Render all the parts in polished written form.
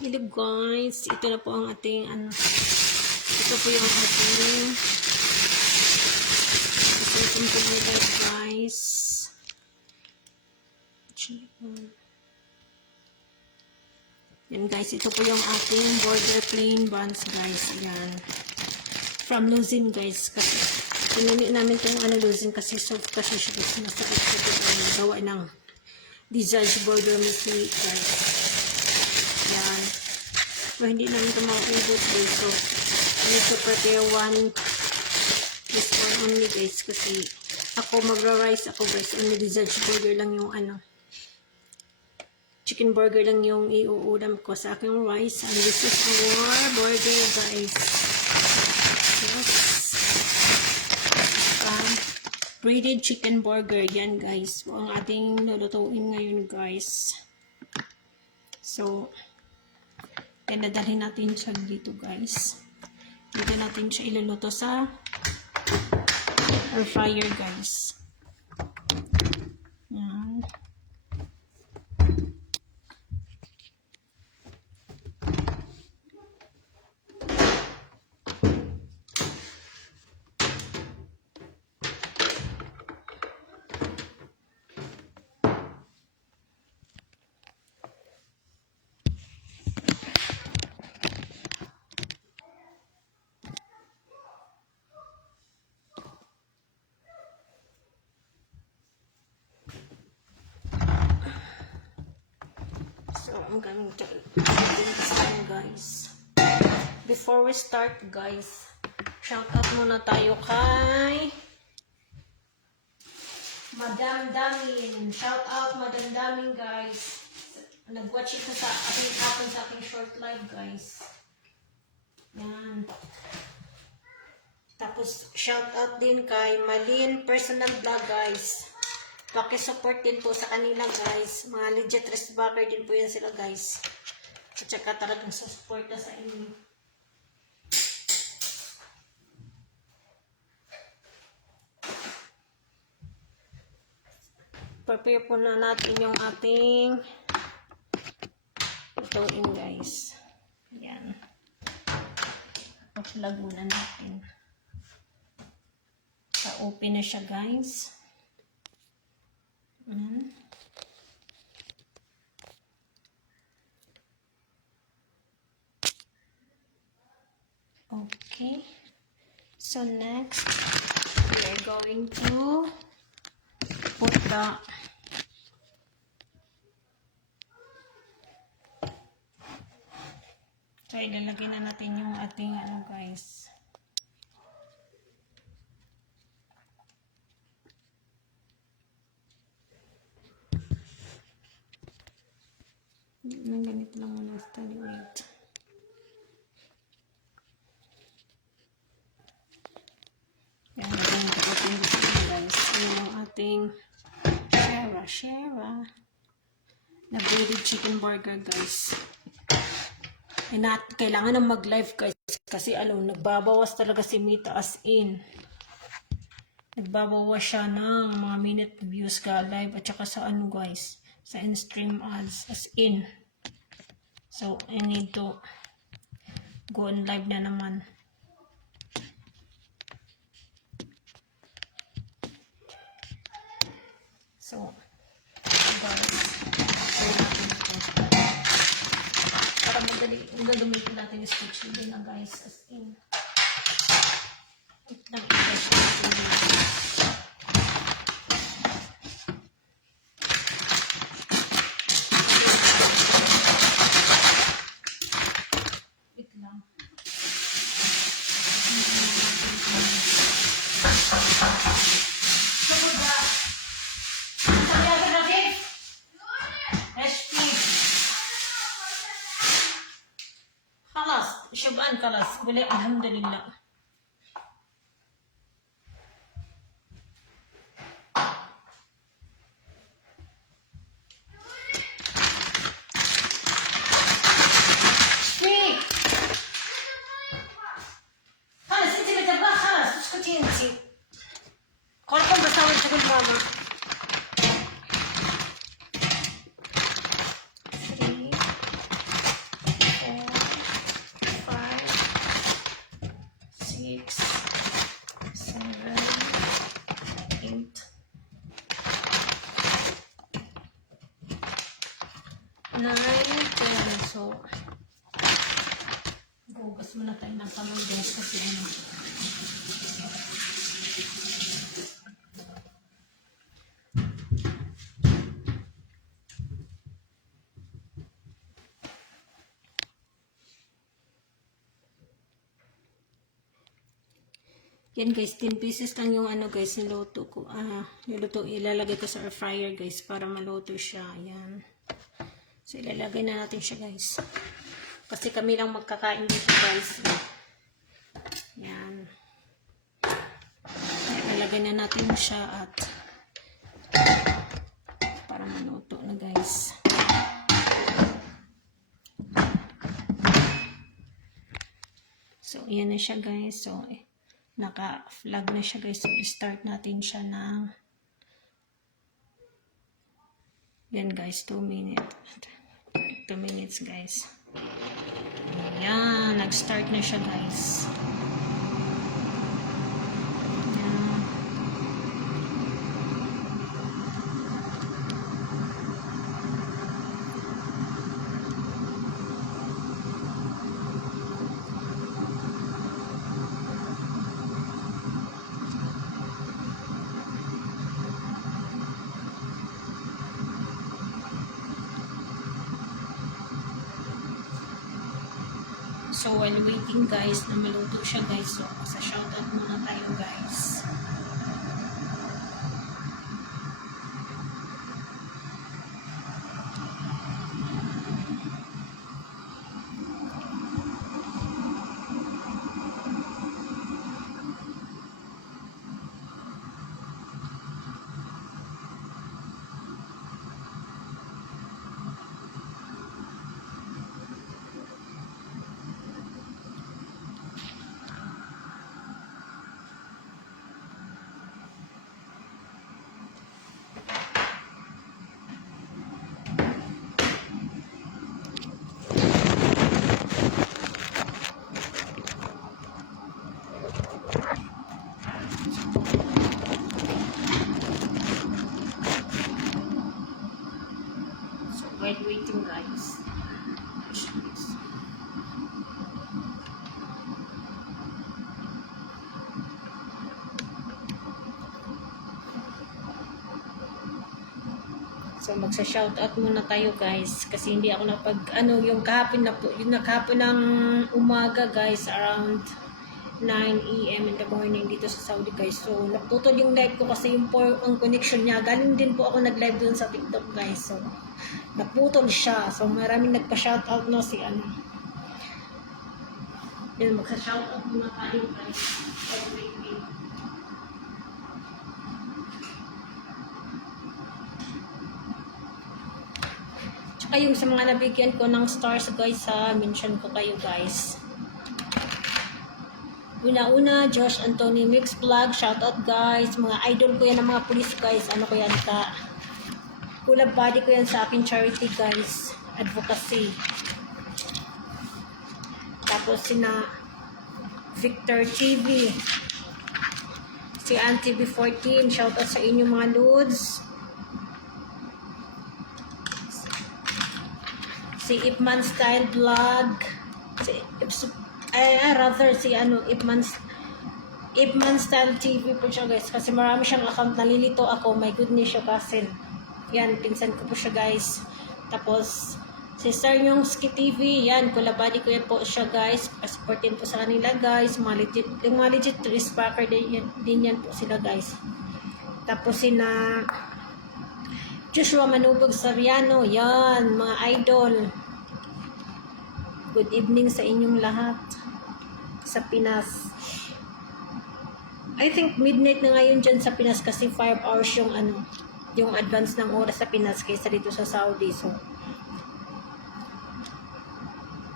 Hello guys, ito na po ang ating ito po yung ating isang computer guys. Yan guys, ito po yung ating border plain buns guys. Yan. From Luzin guys. Kasi pinili namin itong Luzin kasi soft kasi siya guys. Masakit ito gawa ng Visage border mystery guys. Yan. So, hindi namin ito makaubos guys. So, I need to prepare this one only guys. Kasi ako magra-rice ako guys. Only Visage burger lang yung chicken burger lang yung iuulam ko sa aking rice. And this is our burger guys. Yes. Breaded chicken burger. Yan guys. So, ang ating lulutuin ngayon guys. So, pinadalhin natin siya dito guys. Dito natin siya iluluto sa air fryer guys. Yan. So, I'm going to do this one, guys. Before we start, guys, shout out muna tayo kay Madam Damin. Shout out, Madam Damin, guys. Nag-watch ito sa aking short live, guys. Yan. Tapos, shout out din kay Malin Personal Vlog, guys. Paki-support din po sa kanila guys. Mga legit restbacker din po yan sila guys. At saka talagang support na sa inyo. Prepare po na natin yung ating lutuin guys. Ayan. Pag-plug muna natin. Sa-open na siya guys. Okay, so next we are going to put so ilalagay na natin yung ating guys. Nang ganito lang muna study wait. Yan, naging kaputin dito guys. Yung ating Shera na breaded chicken burger guys. Kailangan na mag-live guys. Kasi alam, nagbabawas talaga si Mita as in. Nagbabawas siya ng mga minute views ka live at saka sa guys. Sa in-stream ads as in. So, I need to go on live na naman. So, guys, para madali, gagamitin natin yung switch din na guys as in. Ito lang i-guys natin. Syuban kalas, boleh alhamdulillah. Kalas, hindi ba diba? Kalas, terus kucinci. Kalau kau bersama dengan mama. 9, 10. So, gugas muna tayo ng kamay guys kasi ano. Yan guys, 10 pieces lang yung ano guys, niluto ko. Ilalagay ko sa air fryer guys para maluto siya. Yan. So, ilalagay na natin siya guys. Kasi kami lang magkakain dito guys. Yan. Ilalagay na natin siya at para maluto na guys. So, yan na siya guys. So, naka-flag na siya guys. So, start natin siya ng yan guys, 2 minutes. 2 minutes guys. Ayan, nag-start na siya guys. Ayan. So, while waiting guys, na maluto siya guys. So, sa shoutout muna tayo guys. While waiting guys. So magsa-shoutout muna tayo guys kasi hindi ako yung kahapon na po, yung nakahapon ng umaga guys around 9 AM in the morning dito sa Saudi guys. So naputol yung live ko kasi ang connection niya. Galing din po ako nag-live doon sa TikTok guys. So naputol siya. So maraming nagpa-shoutout na si ano. Yan, magsa-shoutout muna tayo guys. Tsaka yung sa mga nabigyan ko ng stars guys mention ko kayo guys. Una-una, Josh Anthony Mix Vlog, shoutout guys. Mga idol ko yan ng mga police guys. Ano ko yan ka? Kulab body ko yan sa akin charity guys. Advocacy. Tapos sina Victor TV. Si Auntie B14. Shoutout sa inyo mga dudes. Si Ipman Style Vlog. Si Ipman Style TV po siya guys. Kasi marami siyang account. Nalilito ako. My goodness siya kasi. Yan, pinsan ko po siya guys. Tapos, si Sir Nyongski TV. Yan, kulabadi ko yan po siya guys. Supportin po sa kanila guys. Yung mga legit rispacker din yan po sila guys. Tapos sina Joshua Manubog Sariano. Yan, mga idol. Good evening sa inyong lahat. Sa Pinas. I think midnight na ngayon dyan sa Pinas kasi 5 hours yung advance ng oras sa Pinas kaysa dito sa Saudi. So,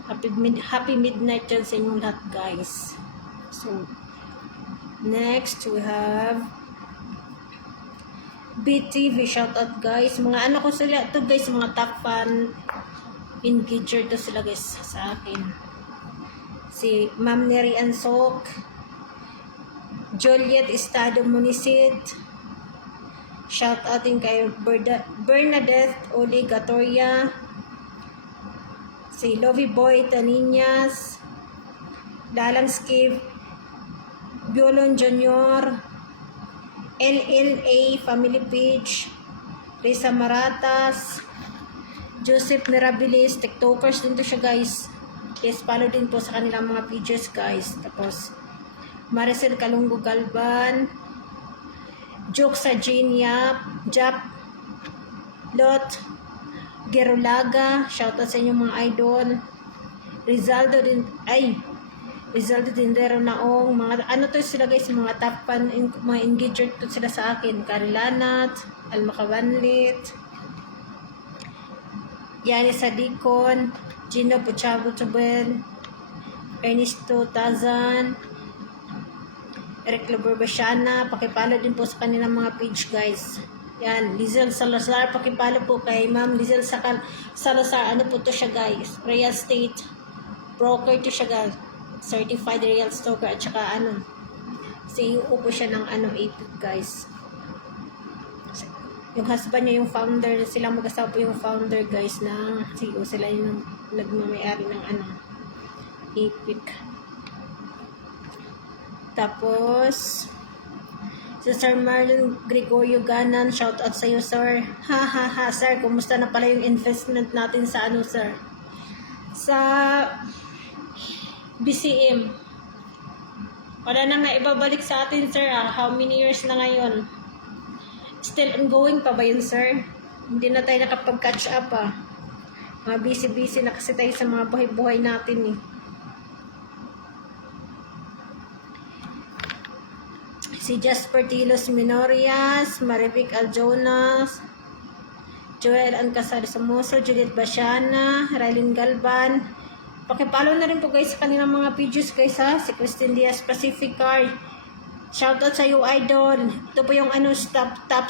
happy midnight dyan sa inyong lahat guys. So, next we have BTV, shoutout guys. Mga ano ko sila ito guys, mga top fan engager to sila guys sa akin. Si Ma'am Neri Ansok, Juliet Estado Munisit, shoutout din kay Bernadette Oligatoria, Si Lovey Boy Taniñas, Lalang Skip, Violon Junior, LLA Family Page, Risa Maratas, Joseph Mirabilis, TikTokers din to siya guys. Yes, follow din po sa kanilang mga pages guys. Tapos, Maricel Calunggo Galban, Joke sa Jap, Lot, Gerolaga, shoutout sa inyong mga idol. Rizaldo Dindero Naong, mga ano to sila guys, mga top fan, mga engager to sila sa akin. Karilanat, Almakawanlit, Yani Sadikon, Gino Puchabo Chubel, Ernesto Tazan, Eric Laburbashana, pakipalo din po sa kanilang mga page guys. Yan, Lizel Salazar, pakipalo po kay Ma'am Lizel Salazar, ano po to siya guys, real estate broker to siya guys, certified real stalker, at saka ano, CEO po siya ng ano, APIC guys. Yung husband niya yung founder, silang mag-asawa po yung founder guys ng CEO, sila yung nagmamayari ng ano, APIC. Tapos, si Sir Marlon Gregorio Ganan, shout out sa iyo sir. Ha sir, kumusta na pala yung investment natin sa ano sir? Sa BCM. Wala nang naibabalik sa atin sir ah. How many years na ngayon? Still ongoing pa ba yun sir? Hindi na tayo nakapag-catch up ah. Mga busy na kasi tayo sa mga buhay-buhay natin eh. Si Jasper Tilos Minorias, Marivic Aljonas, Joel Ancasar Somoso, Judith Basiana, Rylin Galban. Pakipalo na rin po guys sa kanilang mga pages guys ha. Si Christine Diaz Pacific Car. Shoutout sa iyo idol. Ito po yung ano, top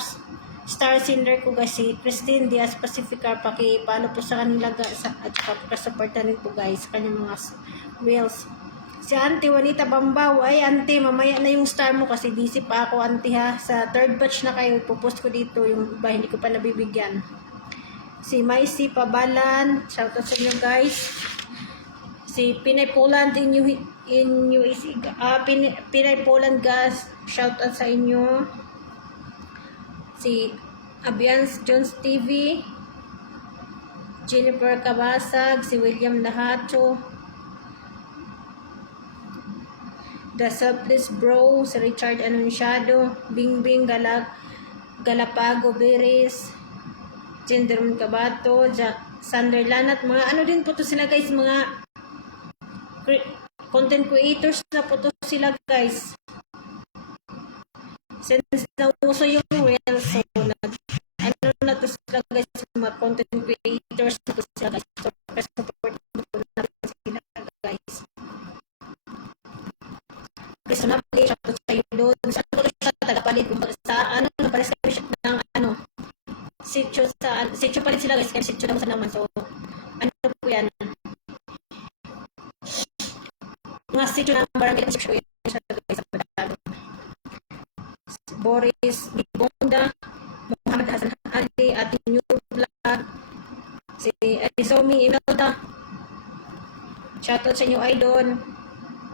star singer ko guys, si Christine Diaz Pacific Car. Pakipalo po sa kanila guys at pakasupport na rin po guys sa kanyang mga wheels. Si Auntie Juanita Bambaw, ay Auntie, mamaya na yung star mo kasi busy pa ako Auntie ha. Sa third batch na kayo, ipopost ko dito yung iba, hindi ko pa nabibigyan. Si Maisy Pabalan, shoutout sa inyo guys. Si Pinay Poland Pinay Poland guys, shoutout sa inyo. Si Abians Jones TV, Jennifer Cabasag, si William Lahacho, The Selfless Bro, si Richard Anunciado, Bingbing Galapago Beres, Genderman Cabato, Sander Lanat, mga ano din po to sila guys, mga content creators na po to sila guys. Since nauso yung real, so ano na to sila guys, mga content creators na to sila guys. So, support natin sila guys. Personally, shoutout sa iyo doon. Sa ano siya, tagapalit. Sa ano, pala sa ng ano, sityo palit sila guys, kaya sityo lang sa naman. So, ano po yan? Mga sityo ng barangay ng sityo siya guys, sa Padalo. Boris Bibonda, Muhammad Hasan Ali, Ate New Vlog, si Adisomi Imelda. Shoutout sa inyo idol.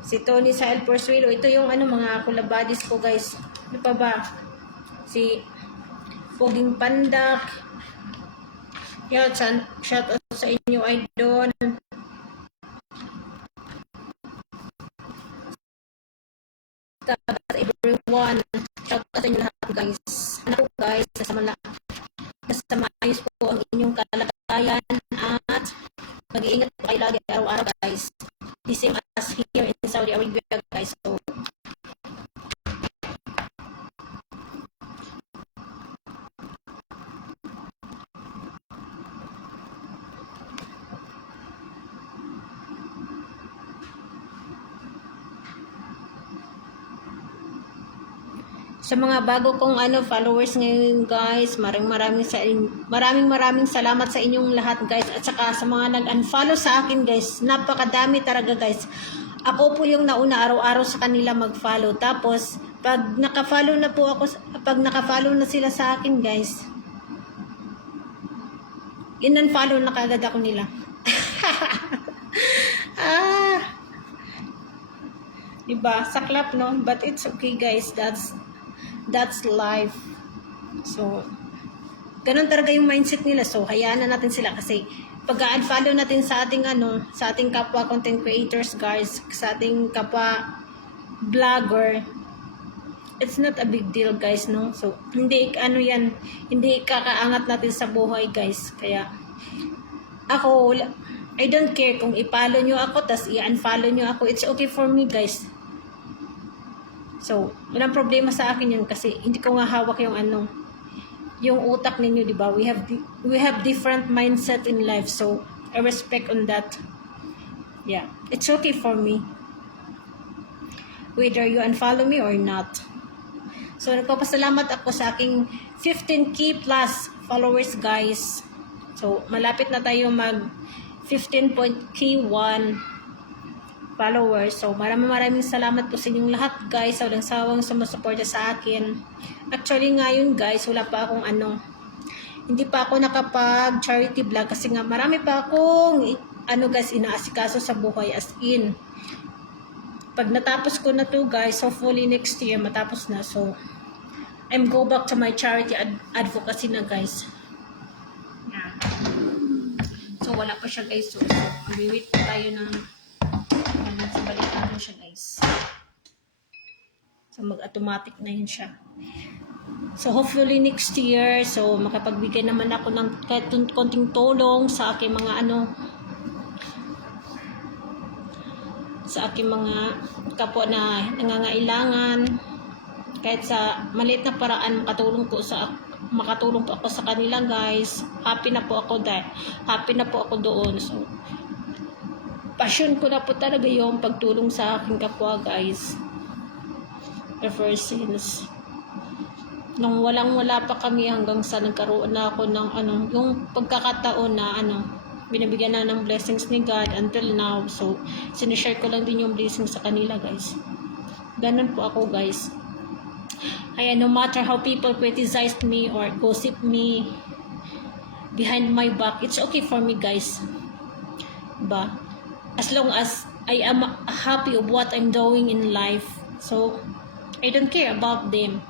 Si Tony Sael Porsuelo. Ito yung ano, mga kulabadis ko guys. Ano pa ba? Si Poging Pandak. Yan, shout out sa inyo idol. Everyone. Shout out sa inyo lahat guys. Ano po guys, nasa maayos po ang inyong kalagayan at mag-iingat po kayo lagi araw-araw guys. The same as here in Saudi Arabia guys. So, sa mga bago kong ano followers ngayon guys, maraming salamat sa inyong lahat guys, at saka sa mga nag-unfollow sa akin guys, napakadami talaga guys. Ako po yung nauna araw-araw sa kanila mag-follow, tapos pag naka-follow na sila sa akin guys, in-unfollow na kagad ako nila. ah, diba? Saklap, no? But it's okay, guys. That's life. So, ganun talaga yung mindset nila. So, hayaan na natin sila kasi pag-unfollow natin sa ating sa ating kapwa content creators, guys, sa ating kapwa vlogger, it's not a big deal, guys, no? So, hindi kakaangat natin sa buhay, guys. Kaya, ako, I don't care kung i-follow nyo ako, tas i-unfollow nyo ako. It's okay for me, guys. So, walang problema sa akin yun kasi hindi ko nga hawak yung yung utak ninyo, di ba? We have different mindset in life, so I respect on that. Yeah, it's okay for me. Whether you unfollow me or not. So, nagpapasalamat ako sa aking 15K plus followers, guys. So, malapit na tayo mag 15.K1 followers. So, maraming salamat po sa inyong lahat, guys. Sa walang sawang sumusuporta sa akin. Actually, ngayon, guys, wala pa akong hindi pa ako nakapag charity vlog kasi nga marami pa akong guys, inaasikaso sa buhay, as in. Pag natapos ko na to, guys, hopefully next year matapos na. So, I'm go back to my charity advocacy na, guys. Yeah. So, wala pa siya, guys. So, wait pa tayo ng sa balikan siya, guys. So, mag-automatic na yun siya. So, hopefully next year, so, makapagbigay naman ako ng konting tulong sa aking mga sa aking mga kapwa na nangangailangan. Kahit sa maliit na paraan, makatulong po ako sa kanila, guys. Happy na po ako doon. So, passion ko na po talaga yung pagtulong sa aking kapwa, guys. Ever since nung wala pa kami hanggang sa nagkaroon na ako ng yung pagkakataon na binibigyan na ng blessings ni God until now. So, sinishare ko lang din yung blessings sa kanila, guys. Ganun po ako, guys. Kaya no matter how people criticize me or gossip me behind my back, it's okay for me, guys. Diba? As long as I am happy of what I'm doing in life. So, I don't care about them.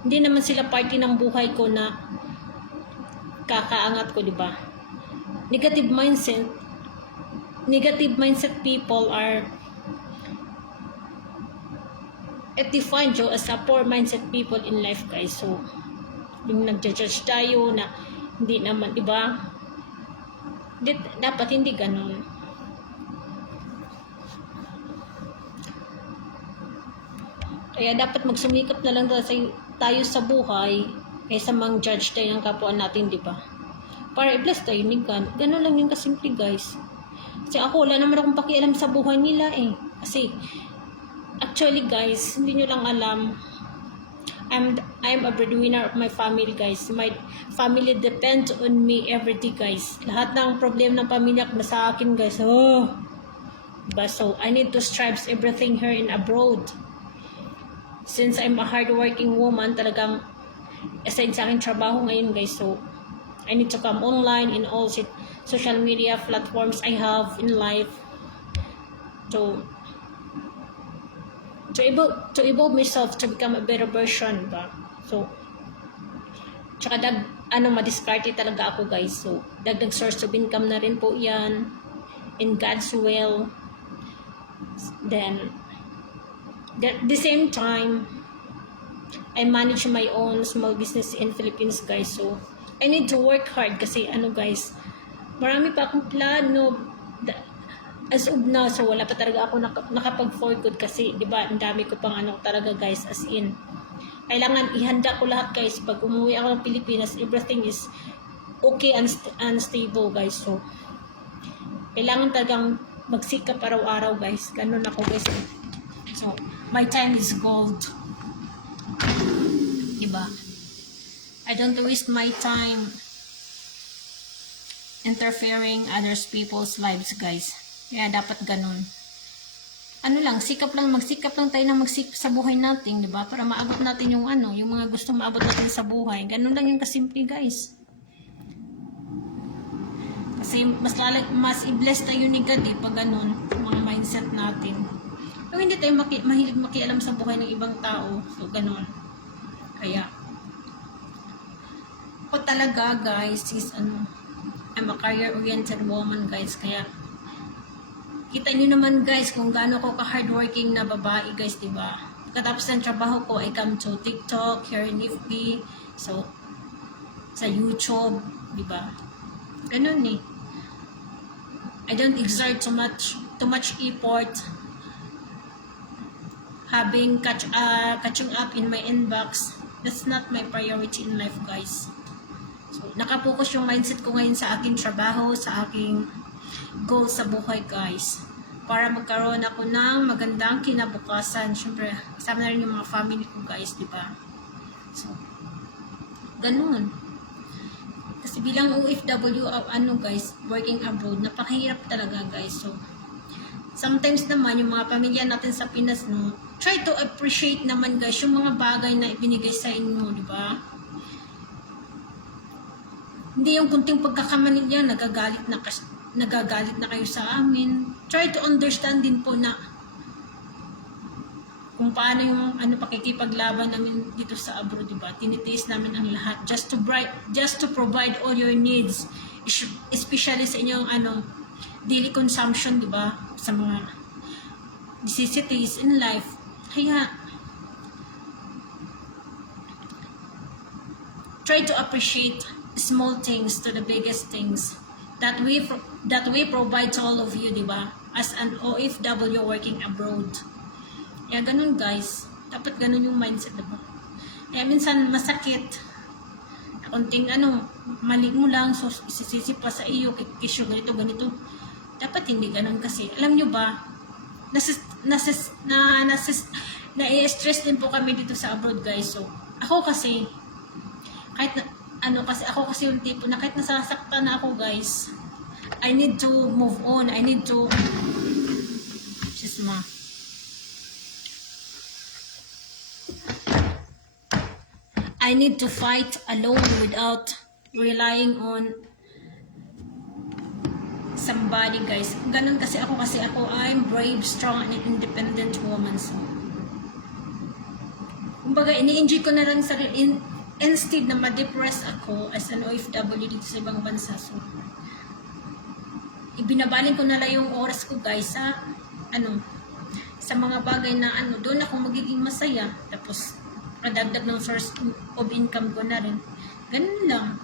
Hindi naman sila party ng buhay ko na kakaangat ko, diba? Negative mindset people are defined you as a poor mindset people in life, guys. So, yung nagja-judge tayo na hindi naman, diba? Dapat hindi ganun. Kaya dapat magsumikap na lang tayo sa buhay kaysa mang-judge tayo ng kapwa natin, di ba? Para i-bless tayo ni God. Ganun lang yung kasimple, guys. Kasi ako, wala naman akong pakialam sa buhay nila eh. Kasi, actually, guys, hindi nyo lang alam, I'm a breadwinner of my family, guys. My family depends on me every day, guys. Lahat ng problem ng pamilya ko sa akin, guys. Oh! Diba? So, I need to strive everything here in abroad. Since I'm a hardworking woman, talagang aside sa aking trabaho ngayon, guys, so I need to come online in all social media platforms I have in life to evolve myself to become a better version, ba? So, tsaka madiskarte talaga ako, guys. So, dagdag source of income na rin po yan in God's will. Then, at the same time, I manage my own small business in Philippines, guys. So, I need to work hard kasi guys, marami pa akong plano as of now. So, wala pa talaga ako nakapag-for good kasi, di ba, ang dami ko pang talaga, guys, as in. Kailangan ihanda ko lahat, guys. Pag umuwi ako ng Pilipinas, everything is okay and stable, guys. So, kailangan talagang magsikap araw-araw, guys. Ganun ako, guys. So, my time is gold. Diba? I don't waste my time interfering others people's lives, guys. Kaya dapat ganun. Magsikap lang tayo ng magsikap sa buhay natin, diba? Para maabot natin yung yung mga gustong maabot natin sa buhay. Ganun lang yung kasimple, guys. Kasi Kasi mas i-bless tayo ni God pag ganun, mga mindset natin. Pero hindi tayo mahilig makialam sa buhay ng ibang tao. So, ganun. Kaya, ako talaga, guys, is I'm a career-oriented woman, guys. Kaya, kita niyo naman, guys, kung gaano ko ka-hardworking na babae, guys, diba? Pagkatapos ng trabaho ko, I come to TikTok, here in FB, so, sa YouTube, diba? Ganun eh. I don't exert too much effort having catching up in my inbox. That's not my priority in life, guys. So, nakapokus yung mindset ko ngayon sa aking trabaho, sa aking goal sa buhay, guys. Para magkaroon ako ng magandang kinabukasan. Siyempre, kasama na rin yung mga family ko, guys, di ba? So, ganun. Kasi bilang OFW, guys, working abroad, napakahirap talaga, guys. So, sometimes naman, yung mga pamilya natin sa Pinas, no, try to appreciate naman, guys, yung mga bagay na ibinigay sa inyo, di ba? Hindi yung kunting pagkakamali niya, nagagalit na kayo sa amin. Try to understand din po na kung paano yung pakikipaglaban namin dito sa abroad, diba? Tinitiis namin ang lahat just to provide all your needs, especially sa inyong daily consumption, diba? Sa mga necessities in life. Kaya try to appreciate small things to the biggest things that we provide to all of you, diba? As an OFW working abroad. Kaya ganun, guys. Dapat ganun yung mindset, diba? Kaya minsan masakit. Kunting mali mo lang, so isisisi pa sa iyo, kisyo, ganito. Dapat hindi ganun kasi. Alam nyo ba, na-stress din po kami dito sa abroad, guys. So, ako kasi, ako kasi yung tipo na kahit nasasaktan na ako, guys, I need to move on. I need to fight alone without relying on somebody, guys. Ganun kasi ako I'm brave, strong, and independent woman. So, kumbaga, ini-enjoy ko na lang instead na ma-depress ako as an OFW dito sa ibang bansa. So, ibinabaling ko na lang yung oras ko, guys, sa mga bagay na doon ako magiging masaya. Tapos, kadagdag ng source of income ko na rin. Ganun lang.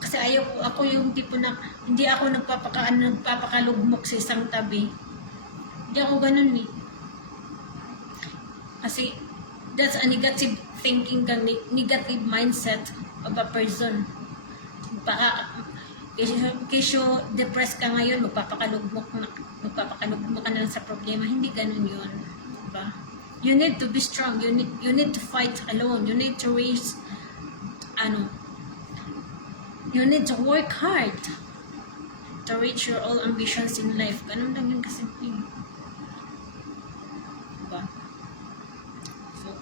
Kasi ako yung tipo na, hindi ako nagpapakalugmok sa isang tabi. Hindi ako ganun eh. Kasi, that's a negative thinking, negative mindset of a person. Kesyo depressed ka ngayon, magpapakalugmok ka na lang sa problema. Hindi ganun yun. Diba? You need to be strong. You need to fight alone. You need to raise, you need to work hard to reach your all ambitions in life. Ganun lang yun kasi. Diba? So,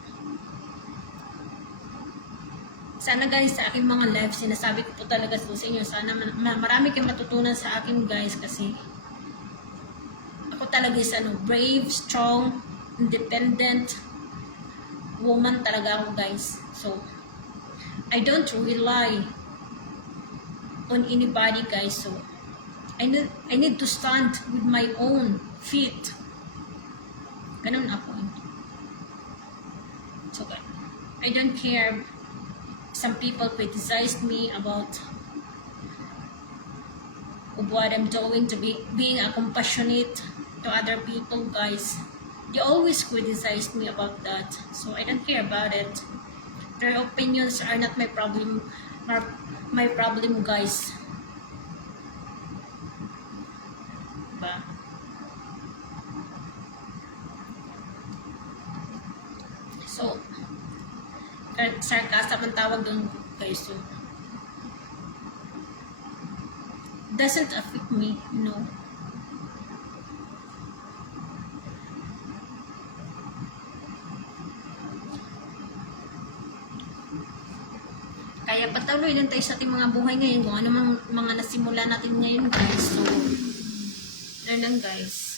sana, guys, sa aking mga live, sinasabi ko po talaga sa inyo, sana marami kayong matutunan sa akin, guys, kasi ako talaga is brave, strong, independent woman talaga ako, guys. So, I don't rely on anybody, guys. So, I need to stand with my own feet. Ganun ako. So, I don't care. Some people criticized me about what I'm doing to being a compassionate to other people, guys. They always criticized me about that. So I don't care about it. Their opinions are not my problem. My problem, guys. Diba? So, sarcasm ang tawag doon, guys. So, doesn't affect me, you know. Kaya magpatuloy lang tayo sa ating mga buhay ngayon, kung ano mga nasimula natin ngayon guys. So, lang guys.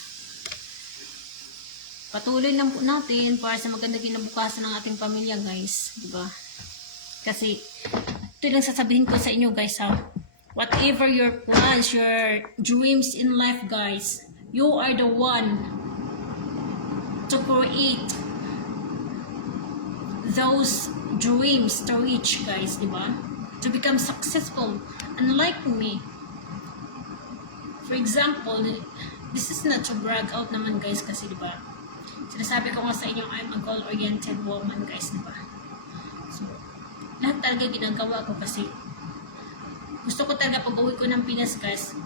Patuloy lang po natin para sa magandang kinabukasan ng ating pamilya guys. Diba? Kasi, ito lang sasabihin ko sa inyo guys ha. Whatever your plans, your dreams in life guys, you are the one to create those dreams to reach guys, diba? To become successful. Unlike me. For example, this is not to brag out naman guys kasi diba? Sinasabi ko nga sa inyo, I'm a goal-oriented woman guys, diba? So, lahat talaga ginagawa ko kasi gusto ko talaga pag-uwi ko ng Pinas guys,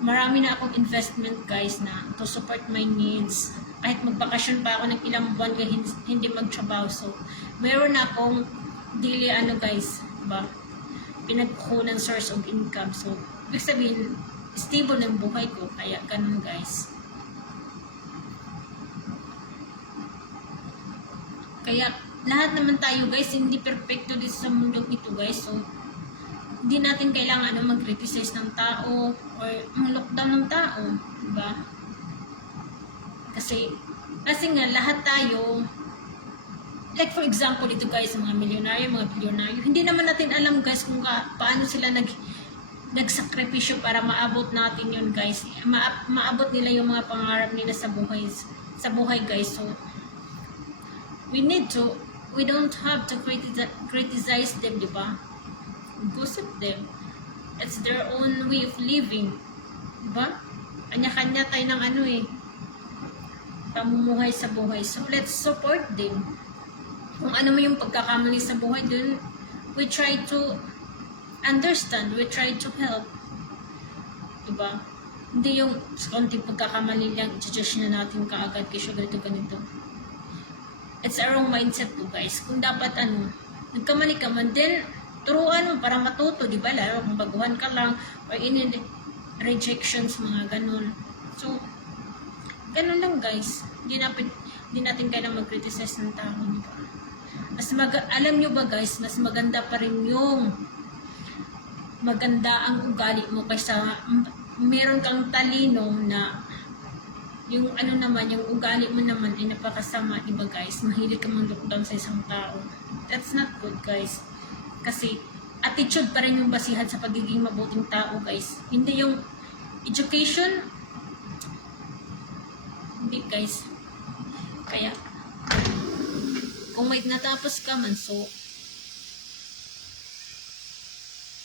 marami na akong investment guys na to support my needs. Kahit magbakasyon pa ako ng ilang buwan hindi magtrabaho. So, meron na akong daily guys, diba? Pinagkukunan source of income. So, ibig sabihin, stable ng buhay ko. Kaya ganun guys. Kaya lahat naman tayo guys, hindi perfecto dito sa mundong ito guys. So, hindi natin kailangan mag-criticize ng tao or mag-lockdown ng tao, diba? Kasi nga lahat tayo, like for example dito guys, mga milyonaryo, mga bilyonaryo, hindi naman natin alam guys kung paano sila nagsakripisyo para maabot natin yun guys. Maabot nila yung mga pangarap nila sa buhay guys. So, we don't have to criticize them, diba? Gossip them. It's their own way of living. Diba? Kanya-kanya tayo ng pamumuhay sa buhay. So, let's support them. Kung ano mo yung pagkakamali sa buhay dun, we try to understand, we try to help. Diba? Hindi yung konting pagkakamali lang, i-judge na natin kaagad kasi ganito. It's our own mindset po guys. Kung dapat nagkamali ka man, then turuan mo para matuto, di ba? Lalo kung baguhan ka lang or rejections, mga ganun. So, ganun lang guys. Hindi natin kailangang mag-criticize ng tao, di ba? Alam nyo ba guys, mas maganda pa rin yung maganda ang ugali mo kaysa meron kang talino na yung yung ugali mo naman ay napakasama, di ba guys? Mahilig ka mag-lockdown sa isang tao. That's not good guys. Kasi attitude pa rin yung basihan sa pagiging mabuting tao guys. Hindi yung education. Hindi guys. Kaya kung may natapos ka man, so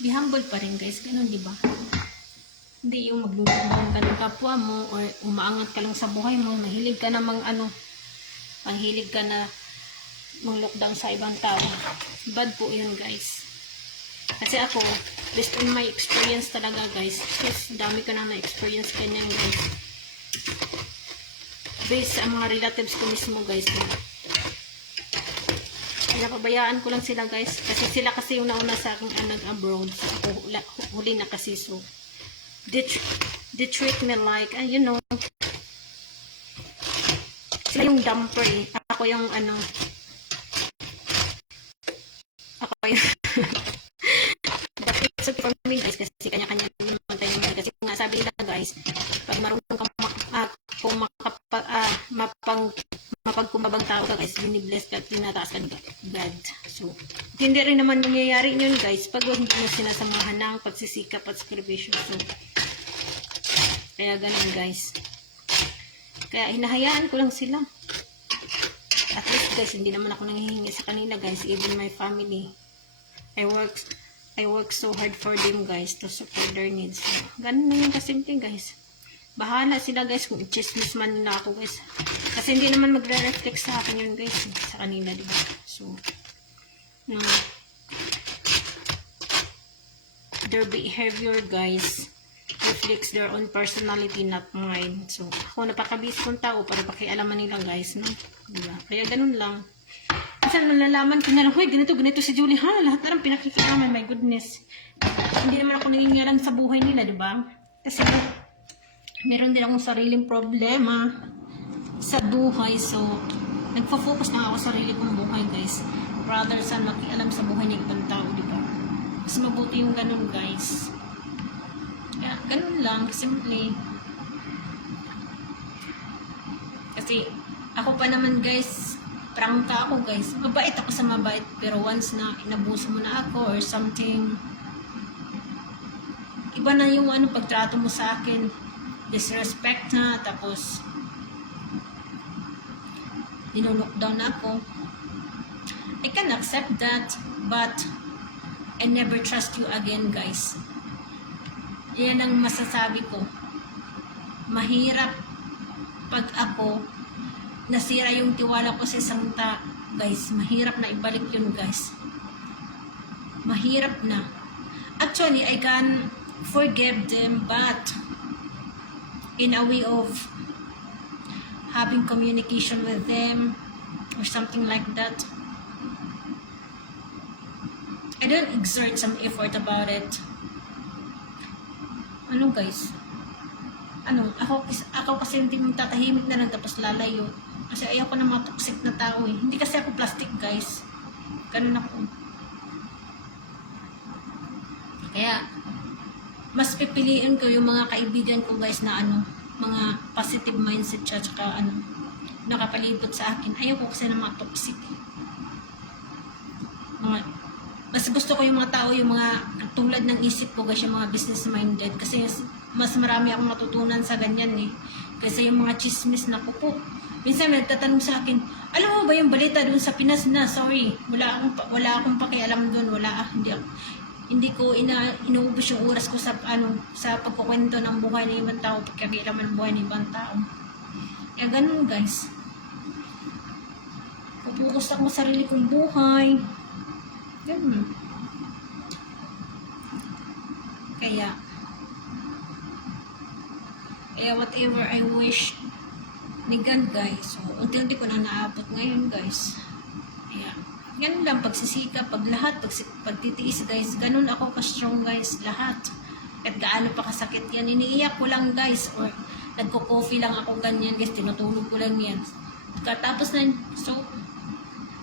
be humble pa rin guys. Ganun, di ba? Hindi yung maglulungan ka ng kapwa mo or umaangat ka lang sa buhay mo. Mahilig ka na panghilig ka na mag-lockdown sa ibang tao. Bad po yun guys. Kasi ako, based on my experience talaga guys, yes, dami ko na na-experience kanyan guys. Based sa mga relatives ko mismo guys. Pinapabayaan ko lang sila guys. Kasi sila kasi yung nauna sa aking abroad. So ako huli na kasi. So, they treat me like, sila yung dumper eh. Ako yung so for me guys, kasi kanya-kanya naman tayo naman. Kasi nga sabi nila guys, pag marunong ka mapagkumabang tao ka guys, binibless ka at tinataas ka ni God. So, hindi rin naman nangyayari yun guys pag hindi mo sinasamahan ng pagsisikap at sakripisyo. So, kaya ganun guys. Kaya hinahayaan ko lang sila. At least guys, hindi naman ako nanghihingi sa kanila guys, even my family. I work so hard for them guys to support their needs. So, ganun na yung kasimple guys. Bahala sila guys kung i-chismis man nila ako guys. Kasi hindi naman magre-reflect sa akin yun guys. Sa kanila, diba? So, their behavior guys reflects their own personality, not mine. So, ako napakabis kong tao para pakialaman nila guys, no? Diba? Kaya ganun lang. Minsan nalalaman ko na lang, huy, ganito si Julie, ha? Lahat na lang pinakikalaman, my goodness. Hindi naman ako nangingialam sa buhay nila, diba? Kasi, meron din akong sariling problema sa buhay. So, nagfo-focus na ako sa sarili kong buhay, guys. Rather sa makialam sa buhay ng ibang tao, diba? Mas mabuti yung ganun, guys. Kaya, ganun lang, simple. Kasi, ako pa naman, guys, prangka ako, guys. Mabait ako sa mabait, pero once na inabuso mo na ako or something, iba na yung pagtrato mo sa akin. Disrespect na, tapos, dinulok down ako. I can accept that, but I never trust you again, guys. Yan ang masasabi ko. Mahirap pag ako nasira yung tiwala ko sa isang guys. Mahirap na ibalik yun, guys. Mahirap na. Actually, I can forgive them, but in a way of having communication with them or something like that. I don't exert some effort about it. Guys? Ako kasi hindi mong tatahimik na lang tapos lalayo. Kasi ayaw ko na mga toxic na tao eh. Hindi kasi ako plastic, guys. Ganun ako. Kaya, mas pipiliin ko yung mga kaibigan ko, guys, na mga positive mindset siya, tsaka nakapalibot sa akin. Ayaw ko kasi ng mga toxic. Mas gusto ko yung mga tao, yung mga tulad ng isip ko, guys, yung mga business minded. Kasi mas marami akong matutunan sa ganyan eh. Kasi yung mga chismis na kuko. Minsan may nagtatanong sa akin, alam mo ba yung balita doon sa Pinas na? Sorry, wala akong pakialam doon. Hindi ko inuubos yung oras ko sa pagkukwento ng buhay ng ibang tao, pagkakialaman ng buhay ng ibang tao. Kaya ganun, guys. Pupukus ako sa sarili kong buhay. Ganun. Kaya whatever I wish ni God, guys. So, unti-unti ko na naabot ngayon, guys. Kaya, ganun lang, pagsisikap, pagtitiis, guys. Ganun ako ka-strong, guys, lahat. At gaano pa kasakit yan. Iniiyak ko lang, guys. Or, nagko-coffee lang ako ganyan, guys. Tinutulog ko lang yan. Katapos na, so,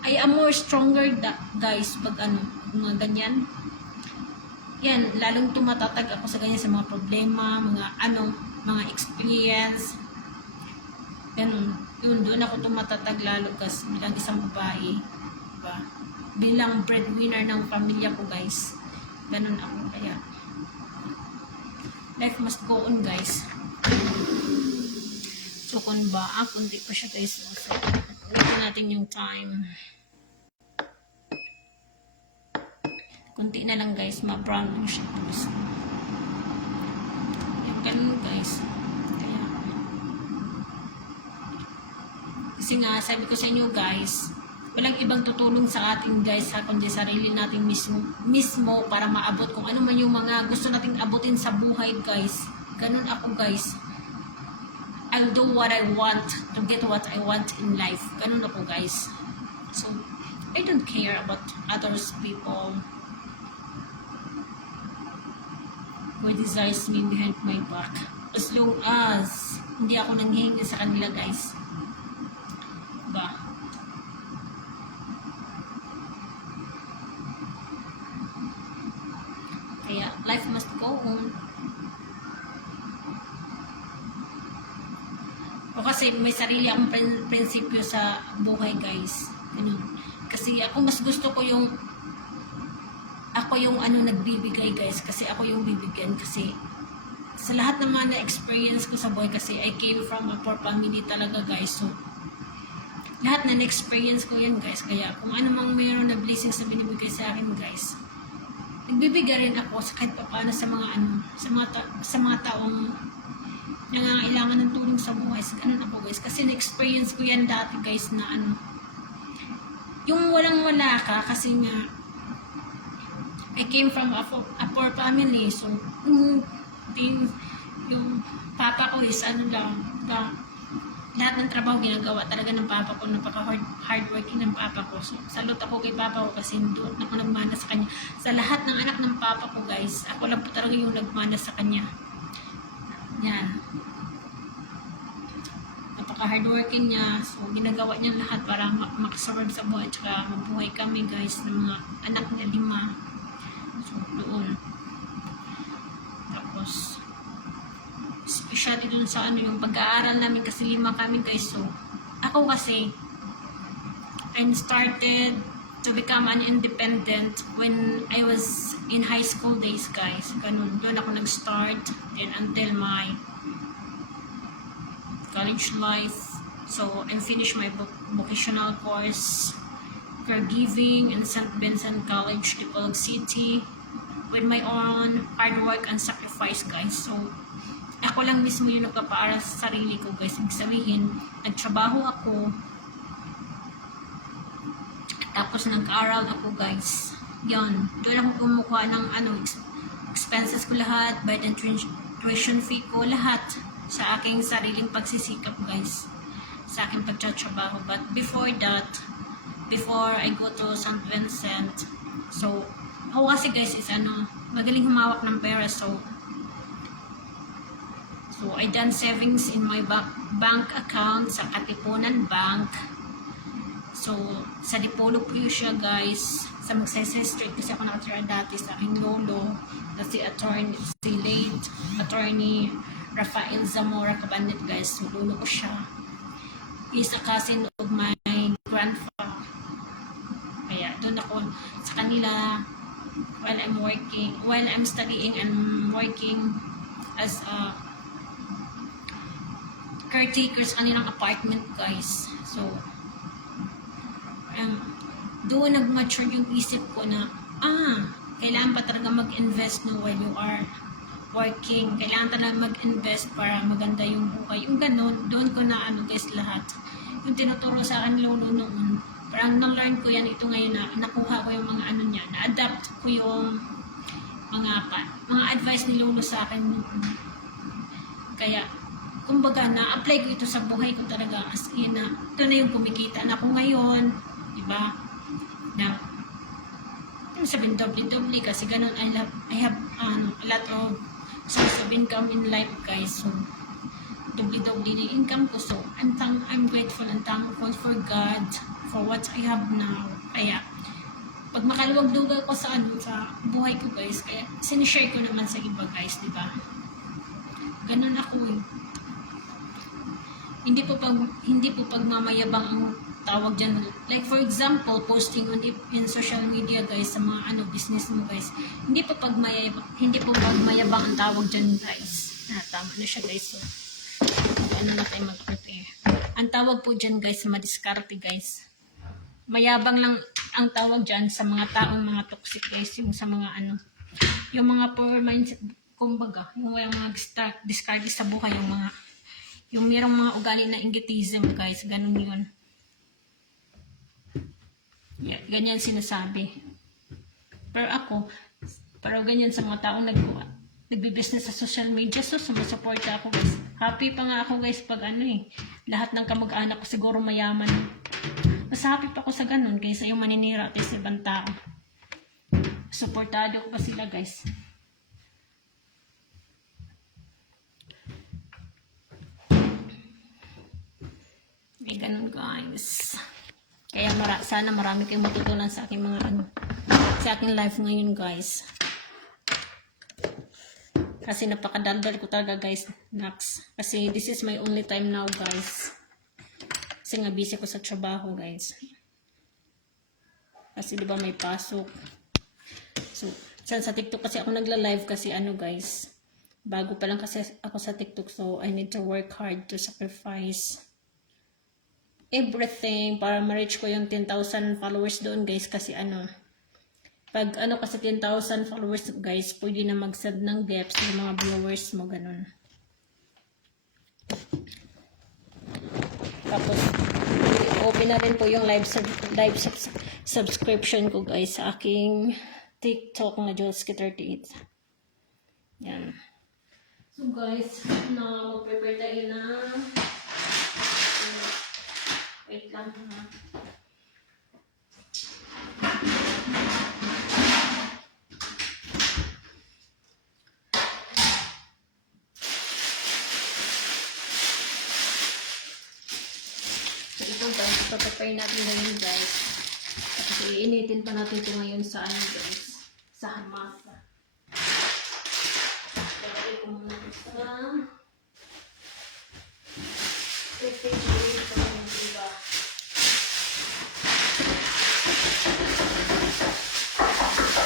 I am more stronger, guys, pag mga ganyan. Yan, lalong tumatatag ako sa ganyan, sa mga problema, mga experience. Ganun. Yun, doon ako tumatatag lalo kasi bilang isang babae. Diba? Bilang breadwinner ng pamilya ko, guys. Ganun ako. Kaya, life must go on, guys. So, kung ba, kundi pa siya, guys. So, ulitin natin yung time. Kunti na lang, guys. Ma-brown lang siya. Ganun, guys. Kaya, kasi nga, sabi ko sa inyo, guys, walang ibang tutulong sa atin, guys, kundi sarili natin mismo para maabot kung ano man yung mga gusto nating abutin sa buhay, guys. Ganun ako, guys. I'll do what I want to get what I want in life. Ganun ako, guys. So, I don't care about others people who desires me behind my back. As long as hindi ako nanghihingi sa kanila, guys. Diba? Kaya, life must go on. O kasi may sarili akong prinsipyo sa buhay, guys. Ganun. Kasi ako mas gusto ko yung nagbibigay, guys. Kasi ako yung bibigyan. Kasi sa lahat ng mga na-experience ko sa buhay, kasi I came from a poor family talaga, guys. So, lahat na na-experience ko yan, guys. Kaya kung ano mang mayroon na blessings na binibigay sa akin, guys, nagbibigay rin ako kahit pa paano sa mga taong nangangailangan ng tulong sa buhay. Ganun ako, guys. Kasi na-experience ko yan dati, guys, na yung walang-wala ka, kasi nga I came from a poor family. So, yung papa ko is lahat ng trabaho ginagawa talaga ng papa ko. Napaka-hardworking ng papa ko. So, salute ako kay papa ko kasi doon ako nagmana sa kanya. Sa lahat ng anak ng papa ko, guys, ako lang po talaga yung nagmana sa kanya. Yan. Napaka-hardworking niya. So, ginagawa niya lahat para makasurvive sa buhay. Tsaka mabuhay kami, guys, ng mga anak niya 5. So, doon. Tapos, especially dun sa ano, yung pag-aaral namin kasi 5 kami guys. So, ako kasi, I started to become an independent when I was in high school days guys. Ganun, doon ako nag-start. Then until my college life. So, I finished my vocational course, caregiving in St. Vincent College, Dipolog City, with my own hard work and sacrifice, guys. So, ako lang mismo yung nagpapaaral sa sarili ko, guys. Ibig sabihin, nagtrabaho ako, tapos nag-aral ako, guys. Yan. Doon ako kumukuha ng expenses ko lahat, bayad and tuition fee ko, lahat sa aking sariling pagsisikap, guys. Sa aking pagtatrabaho. But before that, before I go to St. Vincent, so, ako kasi guys is magaling humawak ng pera. So I done savings in my bank account sa Katipunan Bank. So, sa Dipolog po siya guys. Sa Magsaysay Street kasi ako nakatira dati sa aking lolo. Na si late attorney Rafael Zamora Cabanit guys. So, lolo ko siya. Is a cousin of my grandfather. Kaya doon ako sa kanila while I'm studying and working as a caretaker sa kanilang apartment guys. So doon nag-mature yung isip ko na kailangan pa talaga mag-invest while you are working. Kailangan talaga mag-invest para maganda yung buhay. Yung ganun, doon ko na guys lahat. Yung tinuturo sa akin lolo noon. Parang na-learn ko yan ito ngayon na nakuha ko yung mga niya. Na-adapt ko yung mga advice ni lolo sa akin noon. Kaya, kumbaga, na-apply ko ito sa buhay ko talaga. As in, ito na yung kumikita na ako ngayon. Diba? Na, sabihin doble-doble kasi ganun. I have a lot of source of income in life guys. So, doble-doble na income ko. So, I'm grateful and thankful for God for what I have now. Kaya, pag makaluwag-luwag ko sa sa buhay ko guys, kaya sinishare ko naman sa iba guys, di ba? Ganun ako eh. Hindi po pagmamayabang ang tawag dyan. Like for example, posting in social media guys, sa mga business mo guys. Hindi po pagmayabang ang tawag dyan guys. Tama na siya guys. So, na tayo mag-prepare. Ang tawag po dyan guys, madiskarte guys. Mayabang lang ang tawag dyan sa mga taong mga toxic guys, yung sa mga yung mga poor mindset, kumbaga, yung mga discard sa buhay, yung mayroong mga ugali na ingitism guys, ganun yun. Yeah, ganyan sinasabi. Pero ganyan sa mga taong nagbi-business sa social media, so sumusuporta ako guys. Happy pa nga ako guys pag lahat ng kamag-anak ko siguro mayaman. Mas happy pa ako sa ganun kaysa yung maninira tayo sa ibang tao. Suportado ko pa sila guys. May ganun guys. Kaya sana marami kayong matutunan sa aking sa aking life ngayon guys. Kasi napakadaldal ko talaga guys, Nax. Kasi this is my only time now guys. Kasi nga busy ko sa trabaho guys. Kasi diba may pasok. So, sa TikTok kasi ako nagla-live kasi guys. Bago pa lang kasi ako sa TikTok, so I need to work hard to sacrifice everything para ma-reach ko yung 10,000 followers doon guys. Kasi pag kasi 10,000 followers guys, pwede na mag-send ng gifts ng mga viewers mo, ganun. Tapos open na rin po yung live subscription ko guys sa aking TikTok na Jolski38. Yan. So guys, mag-prepare tayo na wait lang ha. Guys, prepare natin ngayon guys. Kasi iinitin pa natin ito ngayon sa guys, sa hamasa. refrigerator pa yung iba.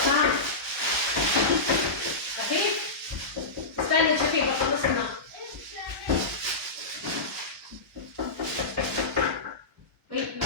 Ha? Kapit? Scarlett, kapit. Kapamas na. Wait.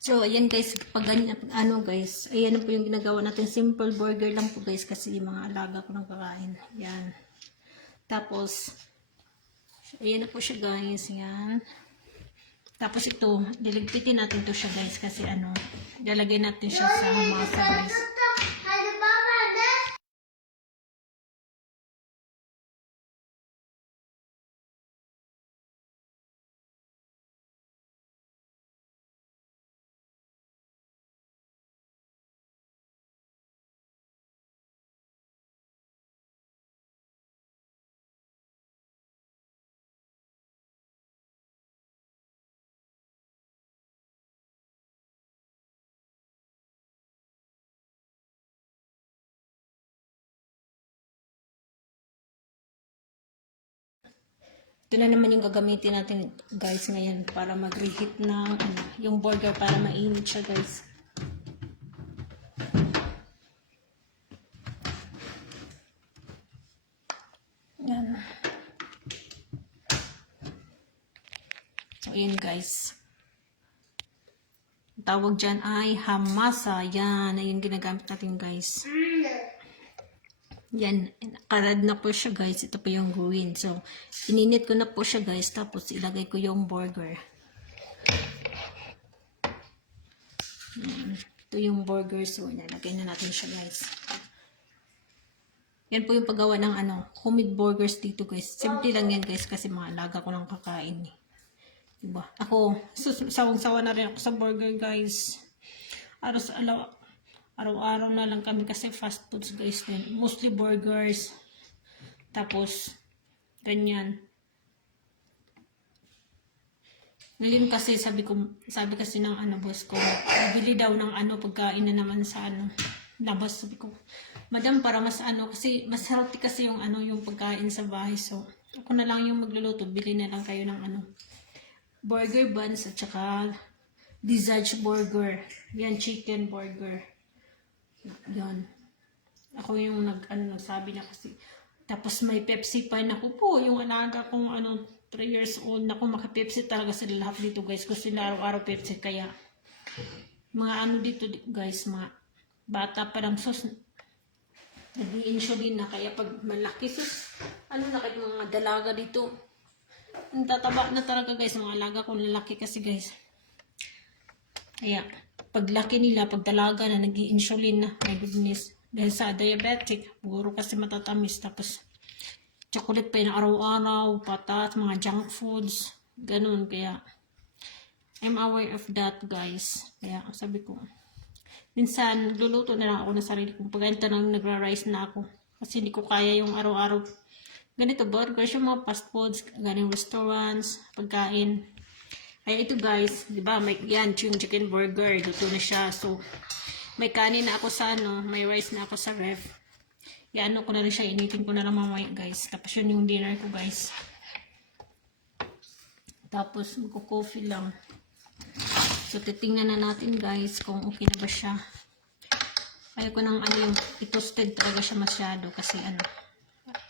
So, ayan guys, pag ganyan, ano guys, ayan po yung ginagawa natin. Simple burger lang po guys, kasi yung mga alaga ko nang kakain. Yan. Tapos, ayan na po siya guys, yan. Tapos ito, diligpitin natin to siya guys, kasi ano, lalagay natin siya sa masa guys. Ito na naman yung gagamitin natin guys ngayon para mag-reheat ng ano, yung burger para mainit siya guys. Yan. So, ayan guys. Ang tawag dyan ay hamasa. Yan. Ayan ginagamit natin guys. Yan. Nakarad na po siya guys. Ito po yung gawin. So, ininit ko na po siya guys. Tapos, ilagay ko yung burger. Yan. Ito yung burger. So, nalagay na natin siya guys. Yan po yung paggawa ng homemade burgers dito guys. Simple lang yan guys kasi mga alaga ko lang kakain eh. Diba? Ako, sawang-sawa na rin ako sa burger guys. Araw-araw na lang kami kasi fast foods guys din. Mostly burgers. Tapos, ganyan. Ngayon kasi sabi kasi ng boss ko, bili daw ng pagkain na naman sa labas. Sabi ko, madam, para mas kasi mas healthy kasi yung yung pagkain sa bahay. So, ako na lang yung magluluto. Bili na lang kayo ng burger buns at saka Visage burger. Yan, chicken burger. Yan. Ako yung nagsabi niya kasi. Tapos may Pepsi pa. Naku po, yung alaga kong 3 years old. Naku, maka-Pepsi talaga sila lahat dito guys. Kasi sila araw-araw Pepsi. Kaya, mga dito guys, mga bata pa lang sus. Nag-i-insulin na. Kaya pag malaki sus, na kahit mga dalaga dito. Ang tatabak na talaga guys. Mga alaga kong lalaki kasi guys. Kaya, paglaki nila, pag dalaga na, nag-i-insulin na. My goodness. Dahil sa diabetic, puro kasi matatamis. Tapos, chocolate pa yun araw-araw, patat, mga junk foods. Ganun. Kaya, I'm aware of that guys. Kaya, sabi ko, minsan, luluto na lang ako ng sarili kong pagkanta nang nagra-rice na ako. Kasi hindi ko kaya yung araw-araw. Ganito, burgers, yung mga fast foods, galing restaurants, pagkain. Kaya ito guys, di ba, yan, yung chicken burger, luto na siya. So, may kanin na ako sa may rice na ako sa ref. Ko na rin siya, initin ko na lang mamaya guys. Tapos yun yung dinner ko guys. Tapos, magko-coffee lang. So, titingnan na natin guys kung okay na ba siya. Kaya ko nang yung i-toasted talaga siya masyado kasi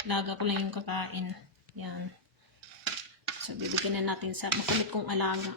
laga ko lang yung kakain. Yan. So, bibigyan na natin sa makamit kong alaga.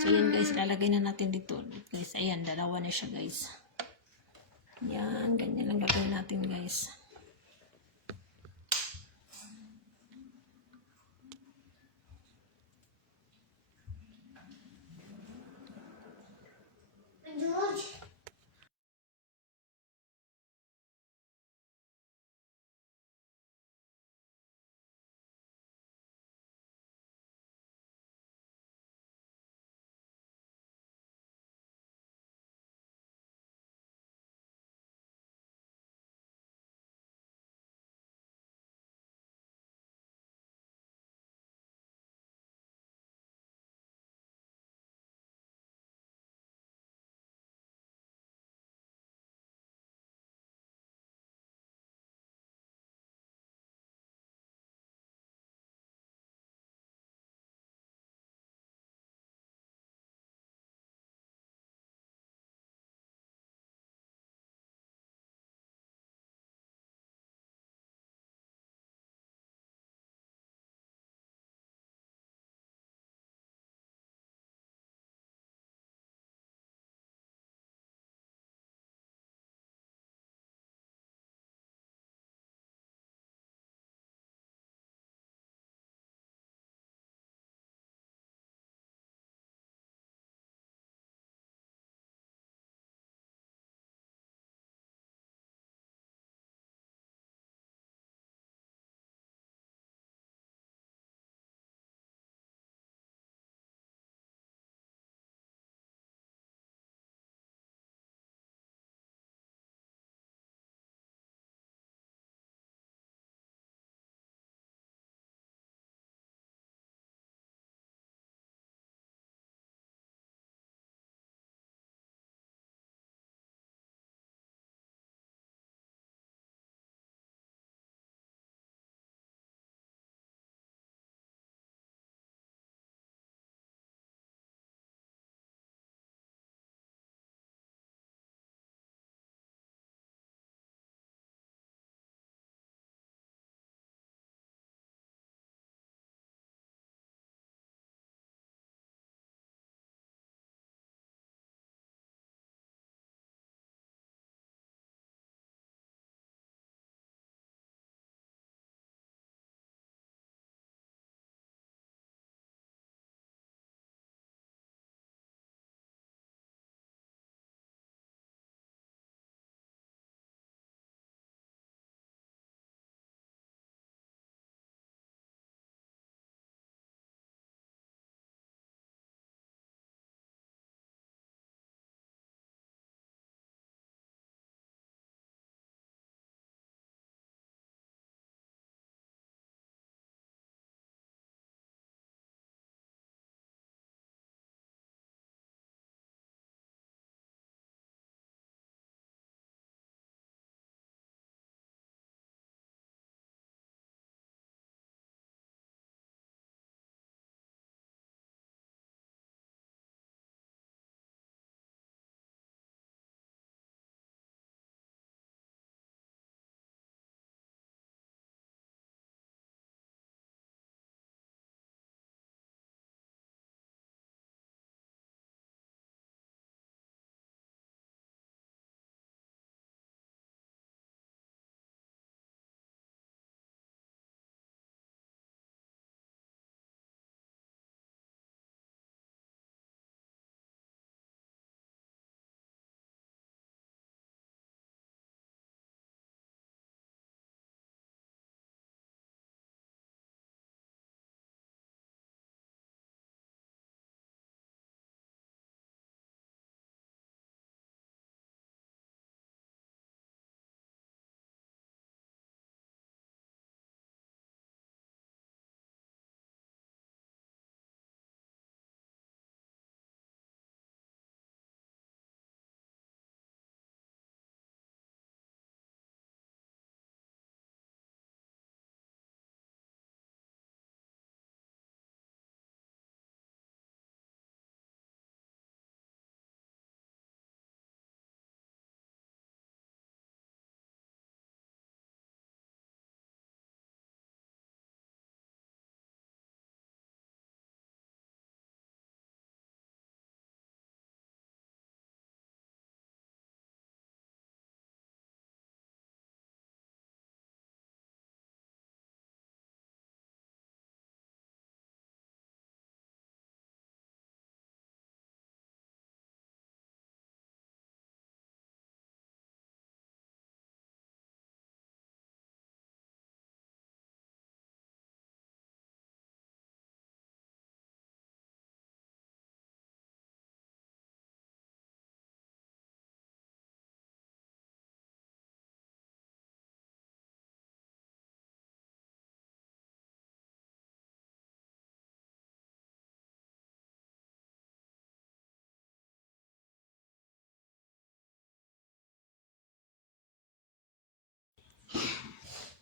So, yan guys, lalagay na natin dito. Guys, ayan, dalawa na siya guys. Yan, ganyan lang gagawin natin guys.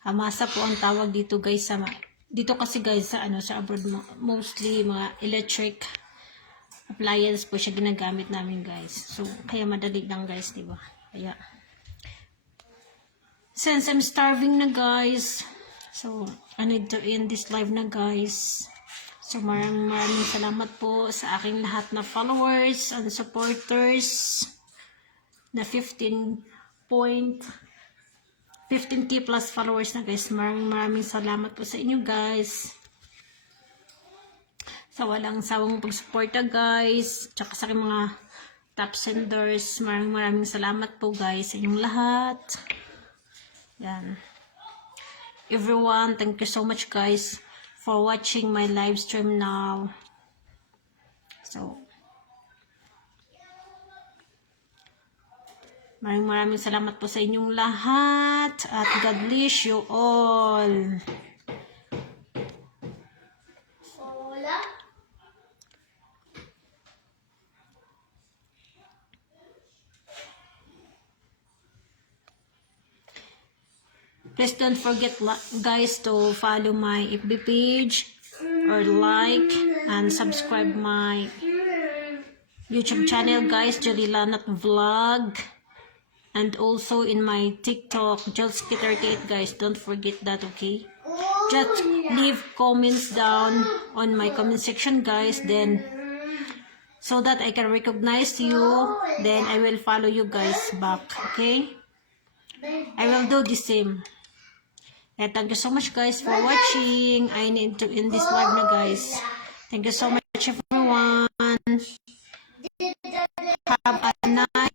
Amasa po ang tawag dito guys sa dito kasi guys sa ano sa abroad mostly mga electric appliance po siya ginagamit namin guys. So kaya madali lang guys, di ba? Kaya since I'm starving na guys, so I need to end this live na guys. So maraming salamat po sa aking lahat na followers and supporters na 15K plus followers na guys. Maraming salamat po sa inyo guys. Sa walang sawang pagsuporta guys. Tsaka sa aking mga top senders. Maraming salamat po guys sa inyong lahat. Yan. Everyone, thank you so much guys for watching my live stream now. So, maraming salamat po sa inyong lahat at God bless you all. Please don't forget guys to follow my FB page or like and subscribe my YouTube channel guys, Jolilanat Vlog. And also in my TikTok, Jelski38 guys, don't forget that, okay? Just leave comments down on my comment section guys, then so that I can recognize you, then I will follow you guys back, okay? I will do the same. And thank you so much guys for watching. I need to end this live na guys. Thank you so much everyone. Have a nice